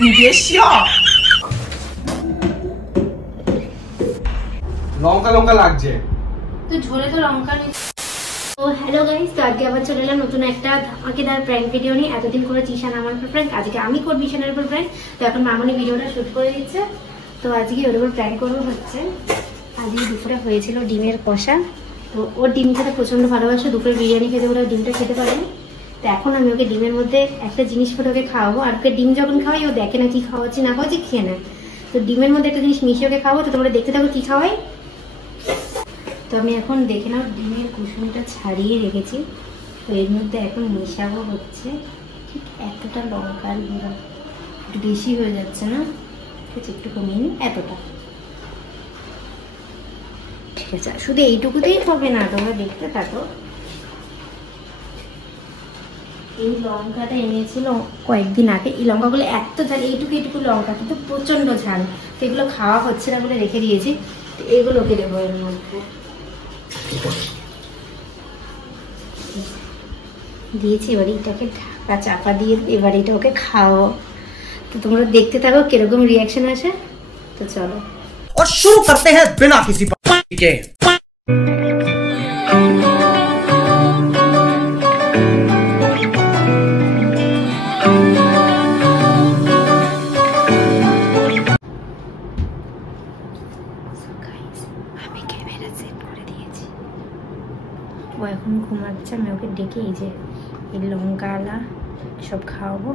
你别笑。লঙ্কা লঙ্কা লাগছে তো ঝোলে তো লঙ্কা নেই। তো হ্যালো গাইস, তো আজকে আবার চলে এলাম নতুন একটা ধামাকেদার প্র্যাঙ্ক ভিডিও নিয়ে। এতদিন করে ঈশান আমার উপর প্র্যাঙ্ক, আজকে আমি করবো ঈশানের উপর প্র্যাঙ্ক। তো এখন মামনি ভিডিওটা শুট করে দিচ্ছে। তো আজকে ওর উপর প্র্যাঙ্ক করবো হচ্ছে, আজকে দুপুরে হয়েছিল ডিমের কষা। তো ওর ডিম খেতে প্রচণ্ড ভালোবাসে, দুপুরে বিরিয়ানি খেতে বলে ডিমটা খেতে পারেনি। তো এখন আমি ওকে ডিমের মধ্যে একটা জিনিস করে ওকে খাওয়াবো। আর ওকে ডিম যখন খাওয়াই ও দেখে না কি খাওয়াচ্ছি না খাওয়াচ্ছি, খেয়ে নেয়। তো ডিমের মধ্যে একটা জিনিস মিশিয়ে ওকে খাওয়াবো। তো তোমরা দেখতে থাকো কি খাওয়াই। তো আমি এখন দেখে নাও ডিমের কুসুমটা ছাড়িয়ে রেখেছি। তো এর মধ্যে এখন মেশাবো হচ্ছে ঠিক এতটা লঙ্কার গুঁড়ো, একটু বেশি হয়ে যাচ্ছে না, ঠিক আছে একটু কমিয়ে নিই, এতটা ঠিক আছে। শুধু এইটুকুতেই হবে না, তোমরা দেখতে থাকো। এই লঙ্কাটা এনেছিল কয়েকদিন আগে, এই লঙ্কাগুলো এত ঝাল, এইটুকু লঙ্কা কিন্তু প্রচন্ড ঝাল। তো এগুলো খাওয়া হচ্ছে না বলে রেখে দিয়েছি। তো এগুলোকে দেবো এর মধ্যে দিয়েছি। এবার এটাকে ঢাকা চাপা দিয়ে এবার এটা ওকে খাও। তো তোমরা দেখতে থাকো কিরকম রিয়াকশন আসে। তো চলো और शुरू करते हैं बिना किसी बात के। আমি ক্যামেরা সেট করে দিয়েছি, ও এখন ঘুমাচ্ছে। আমি ওকে ডেকে এই যে এই লঙ্কালা সব খাওয়াবো।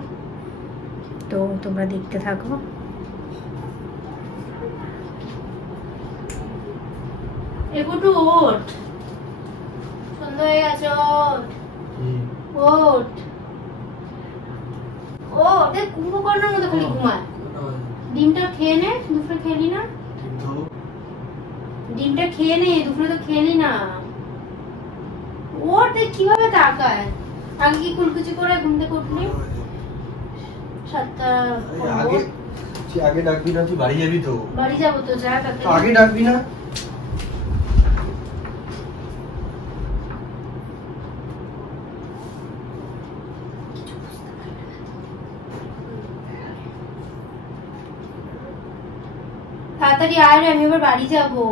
তো তোমরা দেখতে থাকো। একটু ওঠ, সন্ধ্যা হয়ে গেছে, ওঠ ও দেখ কুম্ভকর্ণের মতো খালি ঘুমায়। ডিমটা খেয়ে নে, দুপুরে খেলি না। ডিমটা খেয়ে নে, দুপুরে তো খেলি না। ওর দেখ কিভাবে তাকায়। আগে কি কুলকুচি করে ঘুম থেকে উঠলি? 7টা আগে ডাকবি না? তুই বাড়ি যাবি তো? বাড়ি যাবো তো, যা তাতে আগে ডাকবি না? তাড়াতাড়ি আয়, আমি এবার বাড়ি যাবো।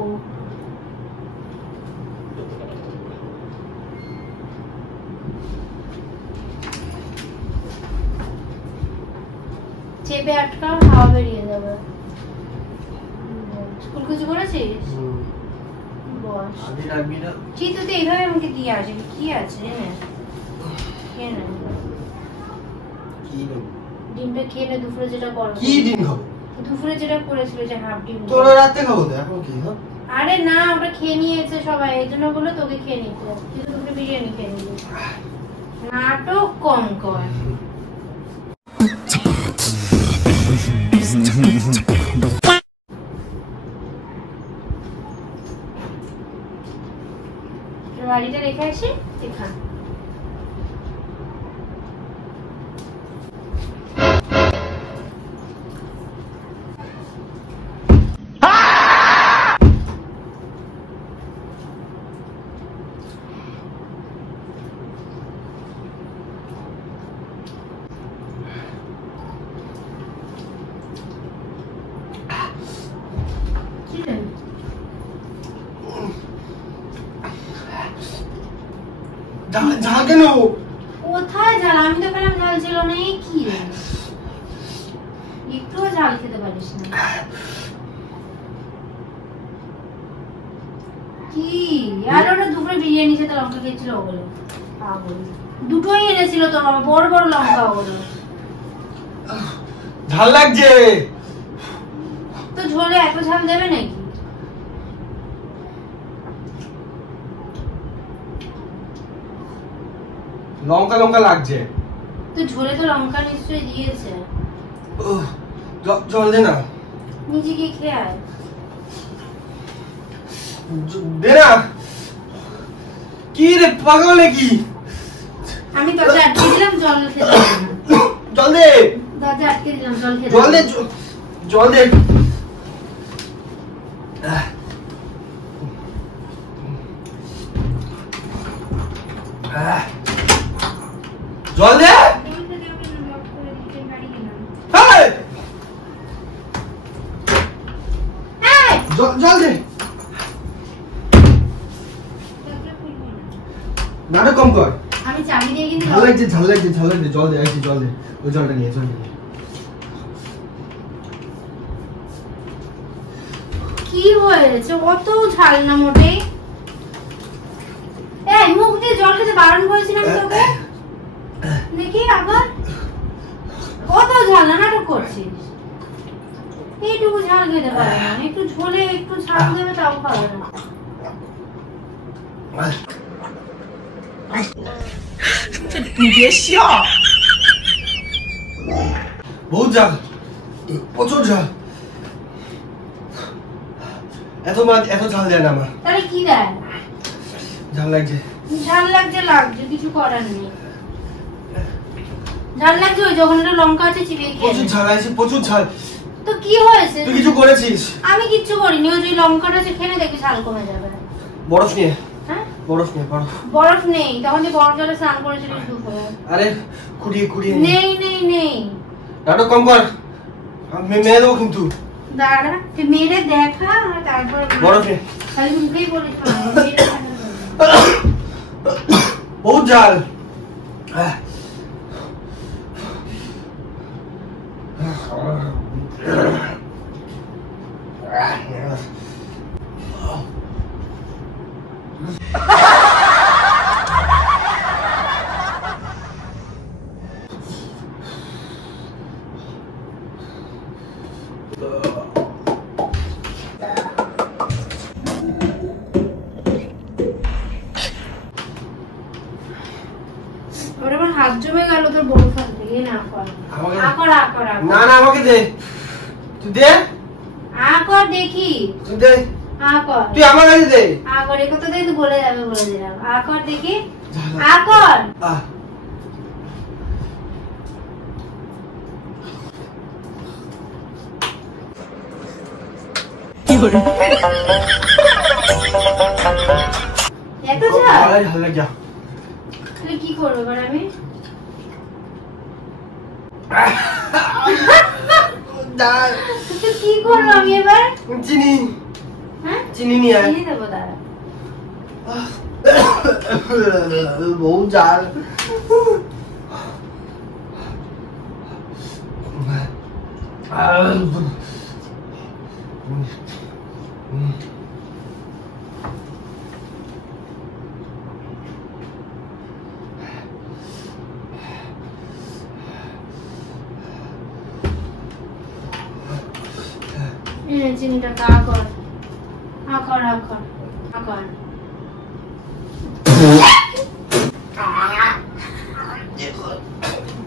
চেপে আটকাও, হাওয়া বেরিয়ে যাবে। স্কুল কিছু করেছিস? বস ঠিক তো, এইভাবে আমাকে দিয়ে আসবি। কি আছে ডিমটা খেয়ে নে, দুপুরে যেটা করবো। কি ডিম খাবো? দুপুরে যেটা করেছিল যে হাফ ডিম। তোরা রাতে খাবো তো, এখন কি? আরে না, ওটা খেয়ে নিয়েছে সবাই, এই জন্য বললো তোকে খেয়ে নিতে। কিন্তু দুপুরে বিরিয়ানি খেয়ে নিবি। নাটক কম কর। বাড়িটা রেখে আসি এখানে। ঝাল কেন? কোথায় ঝাল? আমি তো পেলাম ঝাল ছিল না। কি একটুও ঝাল খেতে পারিস না? কি আর ওটা দুপুরে বিরিয়ানি খেতে লঙ্কা খেয়েছিল ওগুলো, দুটোই এনেছিল তো বাবা, বড় বড় লঙ্কা ওগুলো। ঝাল লাগছে তো ঝোলে এত ঝাল দেবে নাকি? লঙ্কা লঙ্কা লাগছে। তো ঝোলে তো লঙ্কা নিশ্চয়ই দিয়েছে। জল দে না। নিজে গিয়ে খেয়ে আয়। দে না। কি রে পাগল নাকি? আমি দরজা আটকে দিলাম, জল খেতে। জল দে। দরজা আটকে দিলাম, জল খেতে। জল দে, জল দে। জল দে। এই! জল দে। নাটক কম কর। আমি চাবি দিয়ে কিন্তু ঝাল লাগছে জল দে, জল দে। ওই জলটা নিয়ে কি হয়েছে? অত ঝাল না মোটেই। এই মুখ দিয়ে জল খেতে বারণ করেছিলাম তোকে। দেখি আবার কত ঝাল না, নাটক করছিস। এইটুকু ঝাল খেতে পারে না, একটু ঝোলে একটু ঝাল দেবে তাও খাবে না। বহুত ঝাল, প্রচুর ঝাল। এত ঝাল দেয় না আমার। তাহলে কি দেয়? ঝাল লাগছে। ঝাল লাগছে, কিছু করার নেই। ঝাল লাগছে, ওই যখন একটা লঙ্কা আছে চিবিয়ে খেয়ে। প্রচুর ঝাল আছে, প্রচুর ঝাল। তো কি হয়েছে? তুই কিছু করেছিস? আমি কিচ্ছু করিনি, ওই যে লঙ্কাটা আছে খেয়ে দেখবি ঝাল কমে যাবে। বরফ নিয়ে। হ্যাঁ? বরফ নিয়ে, বরফ নেই, তখন যে গরম জলে স্নান করেছিলিস দুপুরে। আরে কুড়িয়ে নেই। নাটক কম কর, আমি মেরে দেবো কিন্তু। দাঁড়া, তুই মেরে দেখা তারপর বরফ নিয়ে। খালি মুখেই বলিস না, বহুত ঝাল। হাত জমে গেল তোর বরফ দিয়ে। না আমাকে দে, তুই দে। আকর দেখি, তুই দে। আকর, তুই আমার কাছে দে। আকর এই কথা তুই বলে যাবে, বলে দিলাম। আকর দেখি, আকর। কি করে? এত ঝাল? ঝাল লাগে। তাহলে কি করবো এবার আমি? কি করবো আমি এবার? চিনি। হ্যাঁ, চিনি নিয়ে আয়। চিনি দেবো, দাঁড়া। বহুত ঝাল। চিনিটা আকর।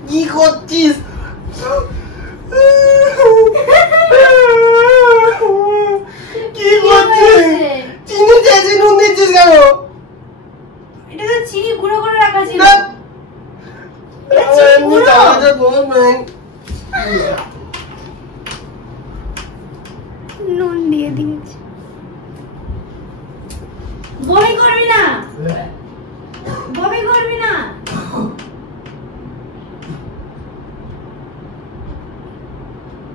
কি করছিস? কি করছিস? চিনি চেয়েছি, নুন দিচ্ছিস কেন? এটা তো চিনি গুঁড়ো করে রাখা ছিল। নুন দিয়ে দিয়েছি। বমি করবি না।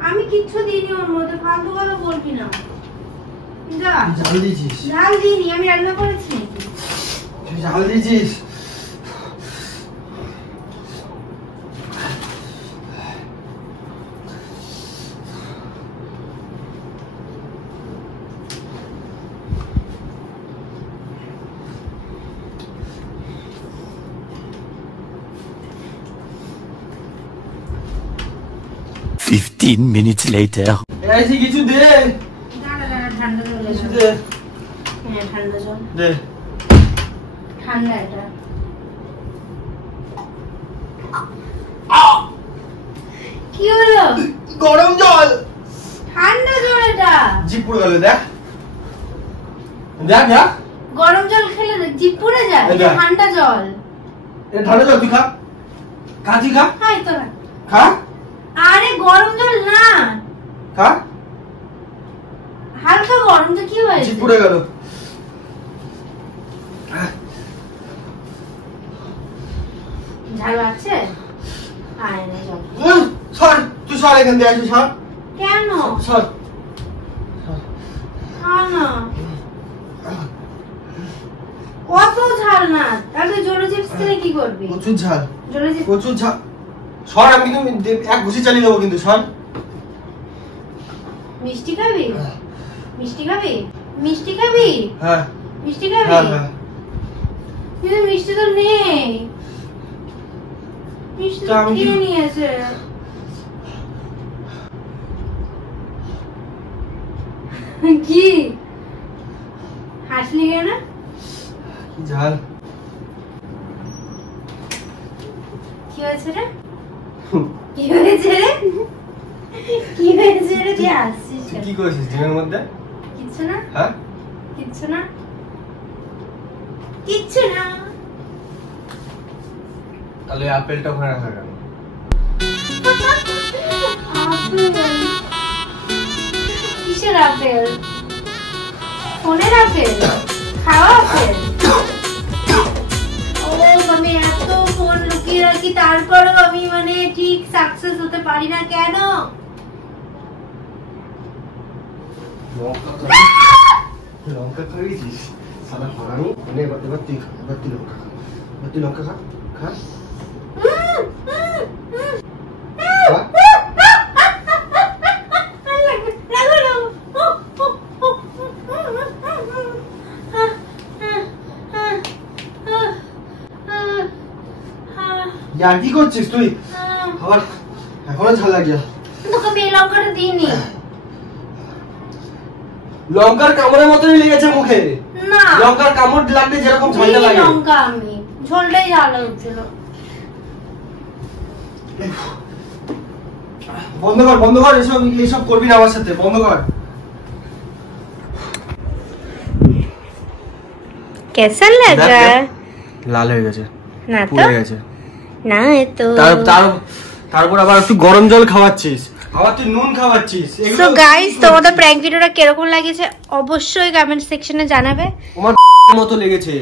আমি কিচ্ছু দিইনি ওর মধ্যে, ফালতু কথা বলবি না। যা। ঝাল দিয়েছিস? ঝাল দিইনি, আমি রান্না করেছি নাকি? ঝাল দিয়েছিস? Fifteen minutes later. ऐसी কিছু দে। দাঁড়া, ঠান্ডা জল কিছু দে। হ্যাঁ, ঠান্ডা জল দে। ঠান্ডা এটা। কি হলো? গরম জল। ঠান্ডা জল এটা। জিভ পুড়ে গেল, দেখ। গরম জল খেলে জিভ পুড়ে যায়? এটা ঠান্ডা জল। এটা ঠান্ডা জল, তুই খা। তুই খা। খাই তোরা। খা। আরে গরম জল না। খা। হালকা গরম, তো কি হয়েছে? জিভ পুড়ে গেল। ঝাল আছে? এখান থেকে আসো সর কেন সর না কত ঝাল না তাহলে জোলো চিপস খেলে কি করবি প্রচুর ঝাল জোলো চিপস প্রচুর ঝাল সর আমি কিন্তু এক ঘুষি চালিয়ে দেবো কিন্তু সর মিষ্টি খাবি মিষ্টি খাবি মিষ্টি খাবি হ্যাঁ মিষ্টি খাবি হ্যাঁ হ্যাঁ কিন্তু মিষ্টি তো নেই মিষ্টি তো আমি খেয়ে নিয়েছে কি হাসলি কেন কি ঝাল কি হয়েছে রে কি হয়েছে রে কি হয়েছে রে তুই হাসছিস তুই কি করেছিস ডিমের মধ্যে কিচ্ছু না হ্যাঁ কিচ্ছু না কিচ্ছু না তাহলে আপেলটা ওখানে রাখা কেন আপেল কিসের আপেল ফোনের আপেল খাওয়া আপেল ও আমি এত ফোন লুকিয়ে রাখি তারপরেও আমি মানে ঠিক সাকসেস হতে পারি না কেন লঙ্কা খাইছিস সাদা হারামি এবার তুই খা এবার তুই লঙ্কা খা এবার তুই লঙ্কা খা খা কি করছিস তুই আবার এখনো ঝাল লাগছে তোকে আমি এই লঙ্কাটা দিইনি লঙ্কার কামড়ের মতনই লেগেছে মুখে না লঙ্কার কামড় লাগলে যেরকম ঝালটা লাগে লঙ্কা আমি ঝোলটাই ঝাল হচ্ছিল বন্ধ কর এসব করবি না আমার সাথে বন্ধ কর कैसा लगा লাল হয়ে গেছে না তো পুড়ে গেছে না তো তারপর আবার একটু গরম জল খাওয়াচ্ছিস আবার তুই নুন খাওয়াচ্ছিস সো গাইস তোমাদের প্র্যাঙ্ক ভিডিওটা কিরকম লাগেছে অবশ্যই কমেন্ট সেকশনে জানাবে আমার মতো লেগেছে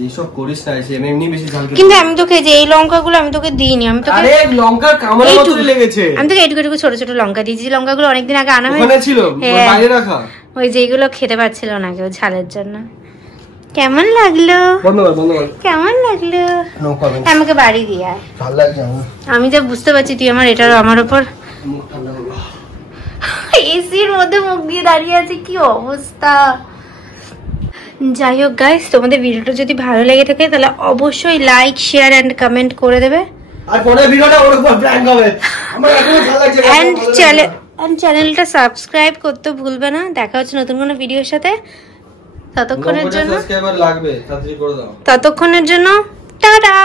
এইসব করিস না এসে এমনি বেশি ঝাল কিন্তু আমি তোকে যে এই লঙ্কাগুলো আমি তোকে দিইনি আমি তোকে আরে লঙ্কার কামড়ের মতো লেগেছে আমি তোকে এইটুকু ছোট ছোট লঙ্কা দিয়েছি যে লঙ্কাগুলো অনেকদিন আগে আনা ওখানে ছিল হ্যাঁ। বাইরে রাখা ওই যেগুলো খেতে পারছিল না কেউ ঝালের জন্য কেমন লাগলো বন্ধ কর কেমন লাগলো নো কমেন্ট আমাকে বাড়ি দিয়ে আয় ভালো লাগছে আমার আমি যা বুঝতে পারছি তুই আমার এটার আমার উপর মুখ ঠান্ডা করবো এসির মধ্যে মুখ দিয়ে দাঁড়িয়ে আছে কি অবস্থা যাই হোক গাইস তোমাদের ভিডিওটা যদি ভালো লেগে থাকে তাহলে অবশ্যই লাইক শেয়ার এন্ড কমেন্ট করে দেবে আর পরের ভিডিওটা ওর উপর প্র্যাঙ্ক হবে আমার এখনো ভালো লাগছে এন্ড চ্যানেলটা সাবস্ক্রাইব করতে ভুলবে না দেখা হচ্ছে নতুন কোনো ভিডিওর সাথে ততক্ষণের জন্য সাবস্ক্রাইবার লাগবে তাড়াতাড়ি করে দাও ততক্ষণের জন্য টাটা।